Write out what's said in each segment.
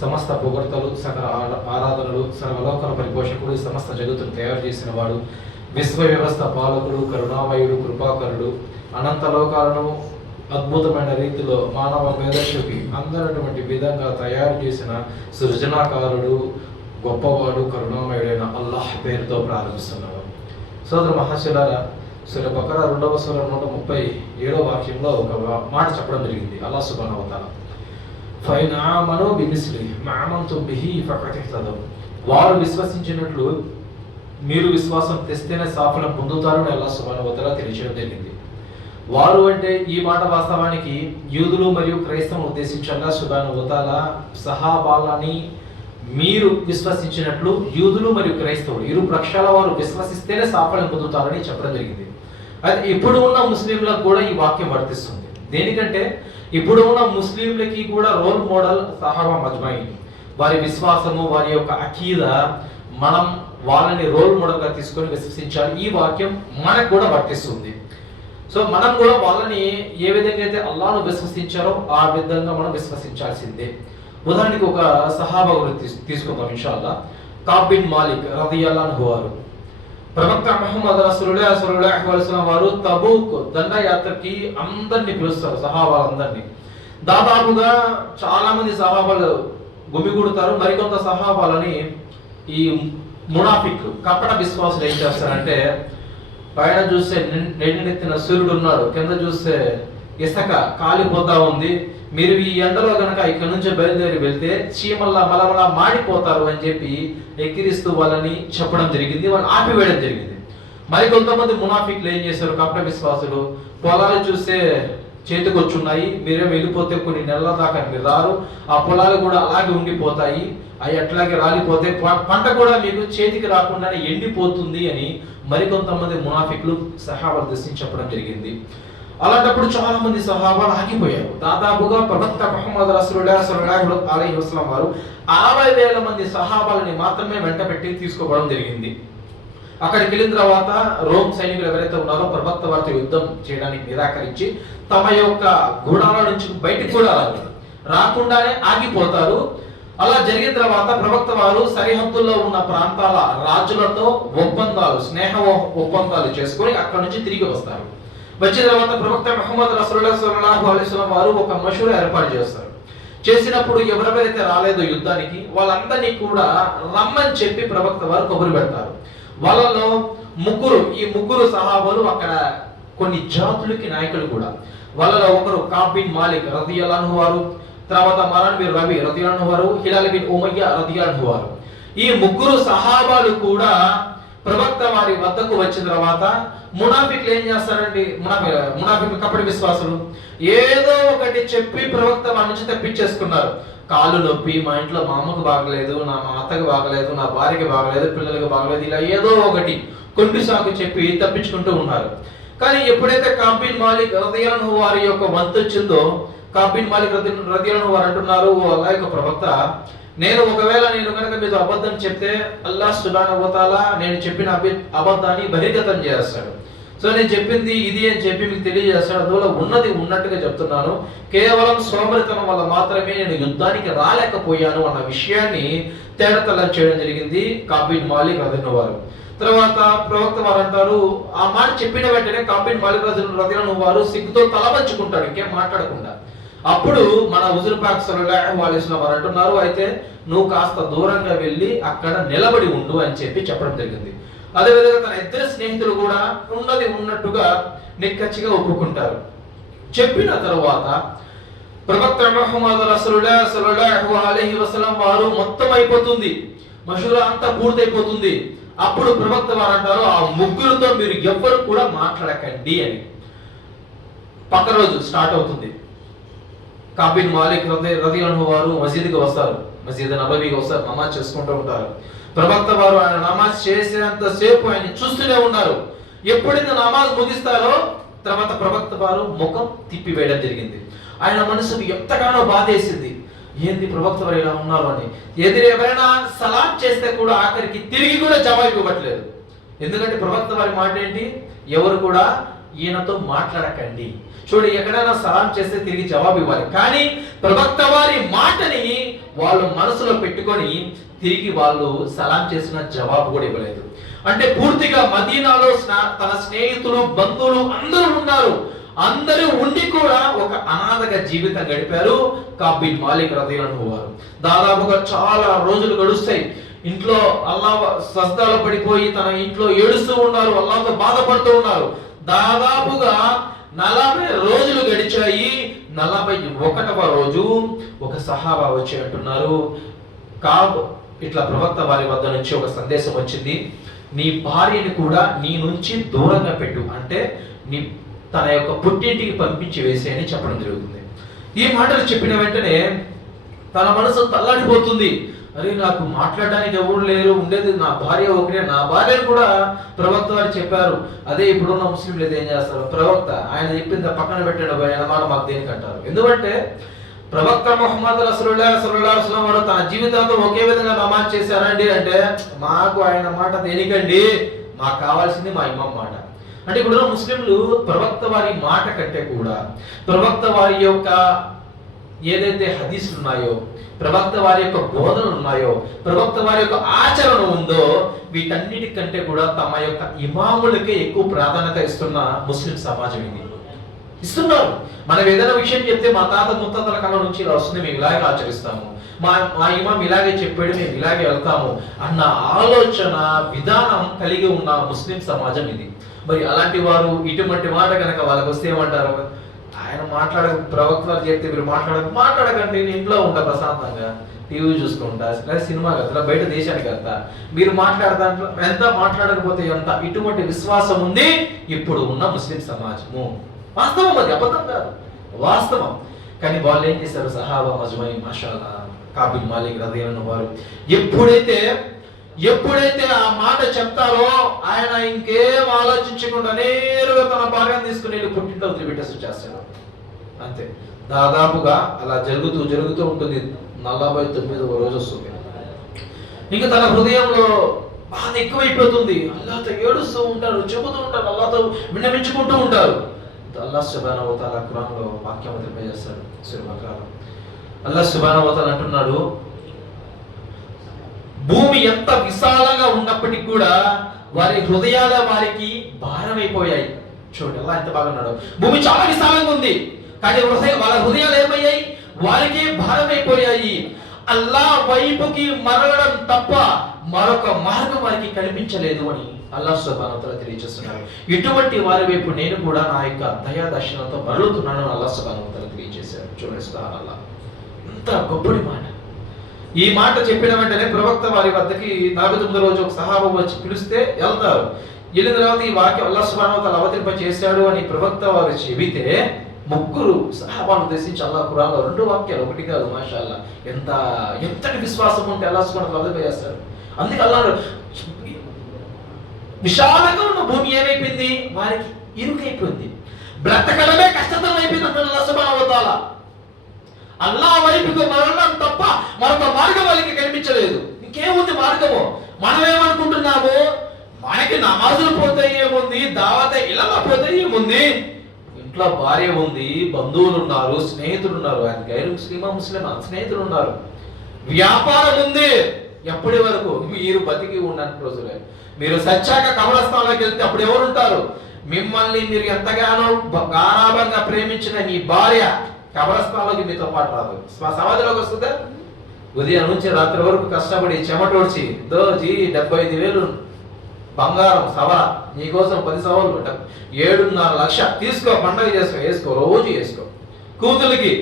సమస్త పొగడ్తలు సకల ఆరాధనలు సర్వలోకల పరిపోషకుడు సమస్త జగత్తును తయారు చేసిన వాడు విశ్వ వ్యవస్థ పాలకుడు కరుణామయుడు కృపాకరుడు అనంత లోకాలను అద్భుతమైన రీతిలో మానవ మేధస్సుకి అందనటువంటి విధంగా తయారు చేసిన సృజనాకారుడు గొప్పవాడు కరుణామయుడైన అల్లాహ్ పేరుతో ప్రారంభిస్తున్నాడు. సోదర మహాశిలారా, సూర బకరా 2వ సూర 137వ వాక్యంలో ఒక మాట చెప్పడం జరిగింది. అల్లాహ్ సుబ్హానహు వ తఆలా ఫైన్ ఆమను బిమిస్లి మా ఆమంతుం బిహి ఫఖద్ ఇహ్తదవ్, వారు విశ్వసించినట్లు మీరు విశ్వాసం తెస్తేనే సాఫల్యం పొందుతారు అని అల్లాహ్ సుబ్హానహు వ తఆలా తెలియజేయడం జరిగింది. వారు అంటే ఈ మాట వాస్తవానికి యూదులు మరియు క్రైస్తవులను ఉద్దేశించి అల్లాహ్ సుబ్హానహు వ తఆలా సహాబాలని మీరు విశ్వసించినట్లు యూదులు మరియు క్రైస్తవులు ఇరు పక్షాల వారు విశ్వసిస్తేనే సాఫల్యం పొందుతారని చెప్పడం జరిగింది. అయితే ఇప్పుడు ఉన్న ముస్లింలకు కూడా ఈ వాక్యం వర్తిస్తుంది. దేనికంటే ఇప్పుడు ఉన్న ముస్లింలకి కూడా రోల్ మోడల్ సహాబా మజ్మాయిన్, వారి విశ్వాసము వారి యొక్క అకీద మనం వాళ్ళని రోల్ మోడల్గా తీసుకొని విశ్వసించాలి. ఈ వాక్యం మనకు కూడా వర్తిస్తుంది. సో మనం కూడా వాళ్ళని ఏ విధంగా అయితే అల్లాహ్ను విశ్వసించారో ఆ విధంగా మనం విశ్వసించాల్సిందే. ఉదాహరణకి ఒక సహాబా గురించి తీసుకుందాం ఇన్షాల్లా. కఅబ్ బిన్ మాలిక్ రదియల్లాహు అన్హు వారు ప్రవక్త ముహమ్మద్ సల్లల్లాహు అలైహి వసల్లం వారు తబూక్ దండయాత్రకి అందరినీ పిలుస్తారు, సహాబాలందరినీ. దాదాపుగా చాలా మంది సహాబాలు గుమిగూడుతారు. మరికొంత సహాబాలని ఈ మునాఫిక్లు కపట విశ్వాసులు ఏం చేస్తారంటే, పైన చూస్తే నెత్తిన సూర్యుడు ఉన్నాడు, కింద చూస్తే ఇసుక కాలిపోతా ఉంది, మీరు ఈ ఎండలో కనుక ఇక్కడ నుంచి బయలుదేరి వెళ్తే చీమల్లా మలమలా మాడిపోతారు అని చెప్పి ఎక్కిరిస్తూ వాళ్ళని చెప్పడం జరిగింది, వాళ్ళని ఆపివేయడం జరిగింది. మరి కొంతమంది మునాఫిక్లు ఏం చేశారు, కపట విశ్వాసులు, పొలాలు చూస్తే చేతికి వచ్చున్నాయి, మీరే వెళ్ళిపోతే కొన్ని నెలల దాకా మీరు రారు, ఆ పొలాలు కూడా అలాగే ఉండిపోతాయి, అవి అట్లాగే రాలిపోతే పంట కూడా మీకు చేతికి రాకుండానే ఎండిపోతుంది అని మరికొంతమంది మునాఫిక్లు సహాబాలు దృష్టించి చెప్పడం జరిగింది. అలాంటప్పుడు చాలా మంది సహాబాలు ఆగిపోయారు. దాదాపుగా ప్రవక్త ముహమ్మద్ సల్లల్లాహు అలైహి వసల్లం వారు 60,000 మంది సహాబాలని మాత్రమే వెంట పెట్టి తీసుకోవడం జరిగింది. అక్కడికి వెళ్ళిన తర్వాత రోమ్ సైనికులు ఎవరైతే ఉన్నారో ప్రవక్త వారితో యుద్ధం చేయడానికి నిరాకరించి తమ యొక్క గూడాల నుంచి బయటికి కూడా రాకుండానే ఆగిపోతారు. అలా జరిగిన తర్వాత ప్రవక్త వారు సరిహద్దుల్లో ఉన్న ప్రాంతాల రాజులతో ఒప్పందాలు, స్నేహ ఒప్పందాలు చేసుకొని అక్కడి నుంచి తిరిగి వస్తారు. వచ్చిన తర్వాత ప్రవక్త ముహమ్మద్ సల్లల్లాహు అలైహి వసల్లం వారు ఒక మషూరా ఏర్పాటు చేస్తారు. చేసినప్పుడు ఎవరెవరైతే రాలేదో యుద్ధానికి వాళ్ళందరినీ కూడా రమ్మని చెప్పి ప్రవక్త వారు కబురు పెడతారు. వాళ్ళలో ఈ ముగ్గురు సహాబాలు అక్కడ కొన్ని జాతులకి నాయకులు కూడా. వాళ్ళలో ఒకరు కఅబ్ బిన్ మాలిక్ రదియల్లాహు అన్హు వారు, తర్వాత మరాన్ బిన్ రబీ రదియల్లాహు అన్హు వారు, హిలాల్ బిన్ ఉమయ్య రదియల్లాహు అన్హు వారు. ఈ ముగ్గురు సహాబాలు కూడా ప్రవక్త వారి వద్దకు వచ్చిన తర్వాత మునాఫిక్లు ఏం చేస్తారండి, మునాఫిక్లు కపటి విశ్వాసులు ఏదో ఒకటి చెప్పి ప్రవక్త వారి నుంచి తప్పించేసుకున్నారు. కాలు నొప్పి, మా ఇంట్లో మా అమ్మకు బాగలేదు, మా అత్తకు బాగలేదు, నా భార్యకి బాగలేదు, పిల్లలకి బాగలేదు, ఇలా ఏదో ఒకటి కొంటి సాకు చెప్పి తప్పించుకుంటూ ఉన్నారు. కానీ ఎప్పుడైతే కఅబ్ బిన్ మాలిక్ రదియల్లాహు అన్హు వారి యొక్క వంతు వచ్చిందో, కఅబ్ బిన్ మాలిక్ రదియల్లాహు అన్హు వారు అంటున్నారు, అల్లాహ్ యొక్క ప్రవక్త, ఒకవేళ నేను కనుక మీతో అబద్ధం చెప్తే అల్లాహ్ సుబ్హానహు వ తఆలా నేను చెప్పిన అబద్ధాన్ని బహిర్గతం చేస్తాడు. సో నేను చెప్పింది ఇది అని చెప్పి మీకు తెలియజేస్తాడు. అందువల్ల ఉన్నది ఉన్నట్టుగా చెప్తున్నాను, కేవలం సోమరితనం వల్ల మాత్రమే నేను యుద్ధానికి రాలేకపోయాను అన్న విషయాన్ని తేడతెల్లం చేయడం జరిగింది కఅబ్ బిన్ మాలిక్ రదియల్లాహు వారు. తర్వాత ప్రవక్త వారు అంటారు, ఆ మాట చెప్పిన వెంటనే కఅబ్ బిన్ మాలిక్ రదియల్లాహు అన్హు వారు సిగ్గుతో తలవంచుకుంటాడు, ఇంకేం మాట్లాడకుండా. అప్పుడు మన హుజూర్ పాక్ సల్లల్లాహు అలైహి వసల్లం వారు అంటున్నారు, అయితే నువ్వు కాస్త దూరంగా వెళ్ళి అక్కడ నిలబడి ఉండు అని చెప్పి చెప్పడం జరిగింది. అదేవిధంగా తన ఇద్దరు స్నేహితులు కూడా ఉన్నది ఉన్నట్టుగా నిక్కచ్చిగా ఒప్పుకుంటారు. చెప్పిన తర్వాత ప్రవక్త ముహమ్మద్ సల్లల్లాహు అలైహి వసల్లం వారు మొత్తం అయిపోతుంది, మషూరా అంతా పూర్తయిపోతుంది. అప్పుడు ప్రవక్త వారు అంటారు, ఆ ముగ్గురుతో మీరు ఎవ్వరు కూడా మాట్లాడకండి అని. పక్క రోజు స్టార్ట్ అవుతుంది. కఅబ్ బిన్ మాలిక్ రదియల్లాహు అన్హు వారు మసీదుకి వస్తారు, మసీద్ నబవీకి వస్తారు, నమాజ్ చేసుకుంటూ ఉంటారు. ప్రవక్త వారు ఆయన నమాజ్ చేసేంత సేపు ఆయన చూస్తూనే ఉన్నారు. ఎప్పుడైతే నమాజ్ ముగిస్తారో తర్వాత ప్రవక్త వారు ముఖం తిప్పివేయడం జరిగింది. ఆయన మనసుకు ఎంతగానో బాధేసింది, ఏంది ప్రవక్త వారు ఇలా ఉన్నారు అని. ఎవరైనా సలాం చేస్తే కూడా ఆఖరికి తిరిగి కూడా జవాబు ఇవ్వట్లేదు. ఎందుకంటే ప్రవక్త వారి మాట ఏంటి, ఎవరు కూడా ఈయనతో మాట్లాడకండి. చూడండి, ఎక్కడైనా సలాం చేస్తే తిరిగి జవాబు ఇవ్వాలి, కానీ ప్రవక్త వారి మాటని వాళ్ళు మనసులో పెట్టుకొని తిరిగి వాళ్ళు సలాం చేసిన జవాబు కూడా ఇవ్వలేదు. అంటే పూర్తిగా మదీనాలో తన స్నేహితులు బంధువులు అందరూ ఉన్నారు. అందరూ ఉండి కూడా ఒక అనాథగా జీవితం గడిపారు కఅబ్ బిన్ మాలిక్ రదియల్లాహు వారు. దాదాపుగా చాలా రోజులు గడుస్తాయి. ఇంట్లో అల్లాహ్ సజ్దాలో పడిపోయి తన ఇంట్లో ఏడుస్తూ ఉన్నారు, అల్లాహ్తో బాధపడుతూ ఉన్నారు. దాదాపుగా 40 రోజులు గడిచాయి. 41వ రోజు ఒక సహాబా వచ్చి అంటున్నారు, కఅబ్ ఇట్లా ప్రవక్త వారి వద్ద నుంచి ఒక సందేశం వచ్చింది, నీ భార్యని కూడా నీ నుంచి దూరంగా పెట్టు, అంటే నీ తన యొక్క పుట్టింటికి పంపించి వేసేయని చెప్పడం జరుగుతుంది. ఈ మాటలు చెప్పిన వెంటనే తన మనసు తల్లాడిపోతుంది. అరే, నాకు మాట్లాడడానికి ఎవరు లేరు, ఉండేది నా భార్య ఒకరే, నా భార్యను కూడా ప్రవక్త వారు చెప్పారు. అదే ఇప్పుడున్న ముస్లింలు ఏం చేస్తారు, ప్రవక్త ఆయన చెప్పింది పక్కన పెట్టాడు, ఆయన మాట మాకు దేనికి అంటారు. ఎందుకంటే ప్రవక్త ముహమ్మద్ రసూలుల్లాహి సల్లల్లాహు అలైహి వసల్లం వారు తన జీవితంలో ఒకే విధంగా నమాజ్ చేశారండి అంటే మాకు ఆయన మాట దేనికండి, మాకు కావాల్సింది మా ఇమాం మాట. అంటే ఇప్పుడు ముస్లింలు ప్రవక్త వారి మాట కంటే కూడా ప్రవక్త వారి యొక్క ఏదైతే హదీసులు ఉన్నాయో, ప్రవక్త వారి యొక్క బోధనలు ఉన్నాయో, ప్రవక్త వారి యొక్క ఆచరణ ఉందో, వీటన్నిటికంటే కూడా తమ యొక్క ఇమాములకే ఎక్కువ ప్రాధాన్యత ఇస్తున్న ముస్లిం సమాజం ఇది. ఇస్తున్నారు. మనం ఏదైనా విషయం చెప్తే మా తాత ముత్తాతల కాలం నుంచి ఇలా వస్తుంది, మేము ఇలాగే ఆచరిస్తాము, మా ఇమాం ఇలాగే చెప్పాడు, మేము ఇలాగే వెళ్తాము అన్న ఆలోచన విధానం కలిగి ఉన్న ముస్లిం సమాజం ఇది. మరి అలాంటి వారు ఇటువంటి మాట కనుక వాళ్ళకి వస్తే ఏమంటారు, ఆయన మాట్లాడక ప్రవక్త వారు చెప్తే మీరు మాట్లాడకండి, నేను ఇంట్లో ఉంటా ప్రశాంతంగా, టీవీ చూసుకుంటా, లేదా సినిమా కదా, బయట దేశానికి వెళ్తా, మీరు మాట్లాడదాంట్లో ఎంత మాట్లాడకపోతే ఎంత, ఇటువంటి విశ్వాసం ఉంది ఇప్పుడు ఉన్న ముస్లిం సమాజము. వాస్తవం, అది అబద్ధం కాదు, వాస్తవం. కానీ వాళ్ళు ఏం చేశారు, సహాబా మజ్మై మాషాల్లాహ్ కఅబ్ బిన్ మాలిక్ రదియల్లాహు వారు ఎప్పుడైతే ఆ మాట చెప్తారో ఆయన ఇంకేం ఆలోచించకుండా నేరుగా తన భార్యను తీసుకుని వెళ్ళి పుట్టింట్లో వదిలిపెట్టేసి వచ్చేస్తాడు. అంతే. దాదాపుగా అలా జరుగుతూ ఉంటుంది. 49వ రోజు వస్తుంది. ఇంకా తన హృదయంలో బాధ ఎక్కువైపోతుంది. అల్లాహ్తో ఏడుస్తూ ఉంటారు, చెబుతూ ఉంటారు, అల్లాహ్తో విన్నవించుకుంటూ ఉంటారు. అల్లాహ్ సుబ్హానహు వ తఆలా ఖురాన్లో వాక్యం తెలియజేస్తాడు. సూరా బకరాలో అల్లాహ్ సుబ్హానహు వ తఆలా అంటున్నాడు, భూమి ఎంత విశాలంగా ఉన్నప్పటికీ కూడా వారి హృదయాల వారికి భారమైపోయాయి. చూడండి అల్లాహ్ ఎంత బాగా ఉన్నాడు. భూమి చాలా విశాలంగా ఉంది, కానీ వాళ్ళ హృదయాలు ఏమయ్యాయి, వారికి భారమైపోయాయి. అల్లాహ్ వైపుకి మరలడం తప్ప మరొక మార్గం వారికి కనిపించలేదు అని అల్లాహ్ సుబ్హానహు వ తఆలా తెలియజేస్తున్నారు. ఇటువంటి వారి వైపు నేను కూడా నా యొక్క దయా దర్శనంతో మరలుతున్నాను అల్లాహ్ సుబ్హానహు వ తఆలా తెలియజేశారు. చూడండి సుబ్హానల్లాహ్, ఎంత గొప్పటి మాట. ఈ మాట చెప్పిన వెంటనే ప్రవక్త వారి వద్దకి 49వ రోజు ఒక సహాబా వచ్చి పిలిస్తే వెళ్తారు. వెళ్ళిన తర్వాత ఈ వాక్యం అల్లాహ్ సుబ్హానహు వ తఆలా అవతరింప చేశాడు అని ప్రవక్త వారు చెబితే ముగ్గురు సహాబాను ఉద్దేశించి అల్లాహ్ ఖురాన్లో 2 వాక్యాలు, ఒకటి కాదు, మాషాల్లాహ్ ఎంతటి విశ్వాసం ఉంటే అల్లాహ్ సుబ్హానహు వ తఆలా అవతరింప చేస్తారు. అందుకే అల్లాహ్ విశాలంగా ఉన్న భూమి ఏమైపోయింది, వారికి ఇరుకైపోయింది, బ్రతకడమే కష్టతరం అయిపోయింది అల్లాహ్ సుబ్హానహు వ తఆలా. అల్లాహ్ వైపుకు మరలడం తప్ప మరొక మార్గం వాళ్ళకి కనిపించలేదు. ఇంకేముంది మార్గము? మనం ఏమనుకుంటున్నాము, మనకి నమాజులు పోతే ఏముంది, దావత ఇళ్ళలో పోతే ఏముంది, ఇంట్లో భార్య ఉంది, బంధువులు ఉన్నారు, స్నేహితులు ఉన్నారు, ఆయన గైరు ముస్లిమా స్నేహితులు ఉన్నారు, వ్యాపారం ఉంది. ఎప్పటి వరకు మీరు బతికి ఉండని రోజులే. మీరు సచ్చాక కబరస్థానంలోకి వెళ్తే అప్పుడు ఎవరు ఉంటారు? మిమ్మల్ని మీరు ఎంతగానో గారాబంగా ప్రేమించిన మీ భార్య కబరస్థానంలోకి మీతో పాటు రాదు, సమాధిలోకి వస్తుందా? ఉదయం నుంచి రాత్రి వరకు కష్టపడి చెమటోడ్చి దోజీ 75,000 బంగారం సవర నీకోసం 10 సవర్లు 7.5 లక్షలు తీసుకో, పండగ వేసుకో, రోజు వేసుకో. కూతురికి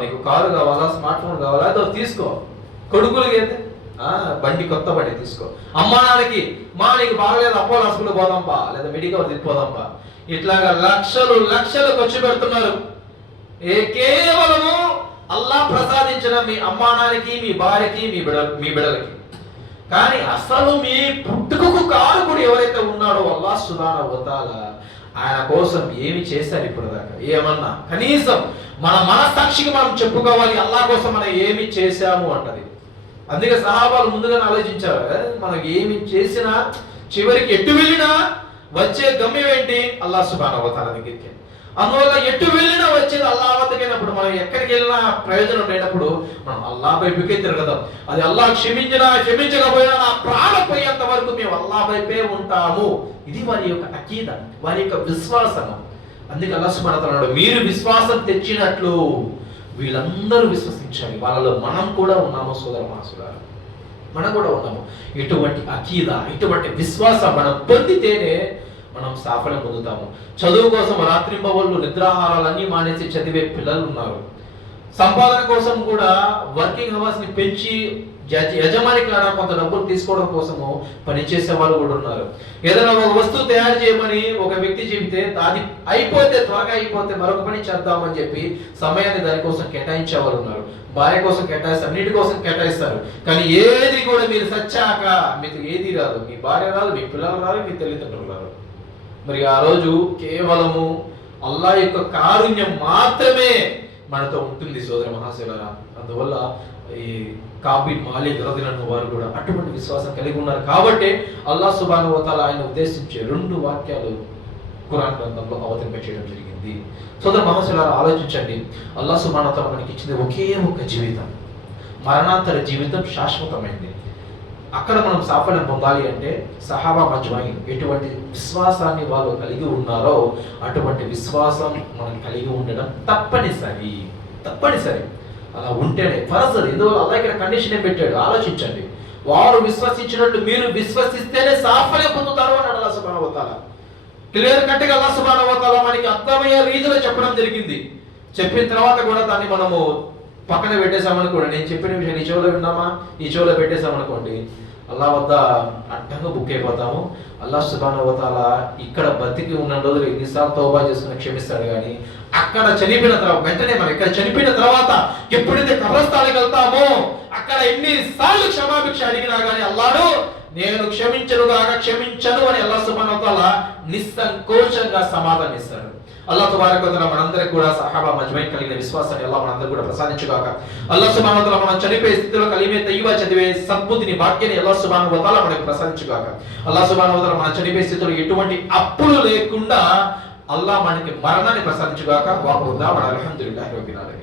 నీకు కారు కావాలా, స్మార్ట్ ఫోన్ కావాలా, తీసుకో. కొడుకులకి అయితే బండి, కొత్త బండి తీసుకో. అమ్మా నాన్నకి నీకు బాగలేదు, అపోలో హాస్పిటల్ పోదాంపా, లేదా మెడికల్ తిప్పిపోదాంపా. ఇట్లాగా లక్షలు ఖర్చు పెడుతున్నారు. కేవలము అల్లాహ్ ప్రసాదించిన మీ అమ్మానానికి, మీ భార్యకి, మీ బిడలకి. కానీ అసలు మీ పుట్టుకకు కారకుడు ఎవరైతే ఉన్నాడో అల్లాహ్ సుబ్హానహు వ తఆలా, ఆయన కోసం ఏమి చేశారు ఇప్పుడు దాకా? ఏమన్నా కనీసం మన మనస్సాక్షికి మనం చెప్పుకోవాలి, అల్లాహ్ కోసం మనం ఏమి చేశాము అంటది. అందుకే సహాబాలు ముందుగానే ఆలోచించారు, మనం ఏమి చేసినా చివరికి ఎటు వెళ్ళినా వచ్చే గమ్యం ఏంటి? అల్లాహ్ సుబ్హానహు వ తఆలా దగ్గరికి. అందువల్ల ఎటు వెళ్ళినా వచ్చేది అల్లా వద్దకైనప్పుడు, మనం ఎక్కడికి వెళ్ళినా ప్రయోజనం లేనప్పుడు మనం అల్లా వైపుకే తిరగదాం. అది అల్లా క్షమించకపోయినా నా ప్రాణం పోయేంత వరకు మేము అల్లా వైపే ఉంటాము. ఇది వారి యొక్క అకీద, వారి యొక్క విశ్వాసం. అందుకే అల్లా సుబ్హానహు వ తఆలా మీరు విశ్వాసం తెచ్చినట్లు వీళ్ళందరూ విశ్వసించాలి. వాళ్ళలో మనం కూడా ఉన్నాము సోదర మహాసులారా, మనం కూడా ఉన్నాము. ఇటువంటి అకీద, ఇటువంటి విశ్వాసం మనం పొందితేనే మనం సాఫల్యం పొందుతాము. చదువు కోసం రాత్రింబవళ్ళు నిద్రాహారాలన్నీ మానేసి చదివే పిల్లలు ఉన్నారు. సంపాదన కోసం కూడా వర్కింగ్ అవర్స్ ని పెంచి యజమాని కాడ కొంత డబ్బులు తీసుకోవడం కోసము పనిచేసే వాళ్ళు కూడా ఉన్నారు. ఏదైనా ఒక వస్తువు తయారు చేయమని ఒక వ్యక్తి చెబితే అది త్వరగా అయిపోతే మరొక పని చేద్దామని చెప్పి సమయాన్ని దానికోసం కేటాయించే వాళ్ళు ఉన్నారు. భార్య కోసం కేటాయిస్తారు, అన్నిటి కోసం కేటాయిస్తారు. కానీ ఏది కూడా మీరు సచ్చాక మీకు ఏది రాదు, మీ భార్య రాదు, మీ పిల్లలు రాదు, మీ తల్లిదండ్రులు రాదు. మరి ఆ రోజు కేవలము అల్లా యొక్క కారుణ్యం మాత్రమే మనతో ఉంటుంది సోదర మహాశయులారా. అందువల్ల ఈ కాబిన్ మాలిక్ రదియల్లాహు వారు కూడా అటువంటి విశ్వాసం కలిగి ఉన్నారు. కాబట్టి అల్లా సుబ్హానహు వ తఆలా ఆయన ఉద్దేశించే 2 వాక్యాలు ఖురాన్ గ్రంథంలో అవతరింపచేయడం జరిగింది. సోదర మహాశయులారా, ఆలోచించండి. అల్లా సుబ్హానహు వ తఆలా మనకి ఇచ్చింది ఒకే ఒక జీవితం, మరణాంతర జీవితం శాశ్వతమైంది. అక్కడ మనం సాఫల్యం పొందాలి అంటే సహాబా మజ్మాయిన్ ఎటువంటి విశ్వాసాన్ని వాళ్ళు కలిగి ఉన్నారో అటువంటి విశ్వాసం మనం కలిగి ఉండడం తప్పనిసరి. అలా ఉంటేనే ఫరజ్. ఎందువల్ల అల్లాహ్ ఇక్కడ కండిషన్ ఏం పెట్టాడు ఆలోచించండి. వారు విశ్వసించినట్టు మీరు విశ్వసిస్తేనే సాఫల్యం పొందుతారు అన్నాడు అల్లాహ్ సుబ్హానహు వ తఆలా. క్లియర్ కట్గా అల్లాహ్ సుబ్హానహు వ తఆలా మనకి అర్థమయ్యే రీతిలో చెప్పడం జరిగింది. చెప్పిన తర్వాత కూడా దాన్ని మనము పక్కన పెట్టేసామనుకోండి, నేను చెప్పిన విషయం ఈ చెవులో విన్నామా, ఈ చెవులో పెట్టేసామనుకోండి, అల్లా వద్ద అడ్డంగా బుక్ అయిపోతాము. అల్లాహ్ సుబ్హానహు వ తఆలా ఇక్కడ బతికి ఉన్న రోజులు ఎన్నిసార్లు తౌబా చేసుకుని క్షమిస్తాడు. కానీ అక్కడ చనిపోయిన తర్వాత వెంటనే మనం ఇక్కడ చనిపోయిన తర్వాత ఎప్పుడైతే కబ్రస్థానానికి వెళ్తామో అక్కడ ఎన్నిసార్లు క్షమాభిక్ష అడిగినా కానీ అల్లాహ్ నేను క్షమించను అని అల్లాహ్ సుబ్హానహు వ తఆలా నిస్సంకోచంగా సమాధానం ఇస్తాడు. అల్లాహ్ తబారక వ తఆలా మనందరికీ కూడా సహాబా మజ్మాయిన్ కలిగిన విశ్వాసాన్ని అల్లాహ్ మనందరికీ కూడా ప్రసాదించుగాక. అల్లాహ్ సుబ్హానహు వ తఆలా మనం చనిపోయే స్థితిలో కలిమే తయ్యిబా చదివే సద్బుద్ధిని భాగ్యాన్ని అల్లాహ్ సుబ్హానహు వ తఆలా మనకు ప్రసాదించుగాక. అల్లాహ్ సుబ్హానహు వ తఆలా మనం చనిపోయే స్థితిలో ఎటువంటి అప్పులు లేకుండా అల్లాహ్ మనకి మరణాన్ని ప్రసాదించుగాక. వాహు దావనా అల్హమ్దులిల్లాహి రబ్బిల్ ఆలమీన్.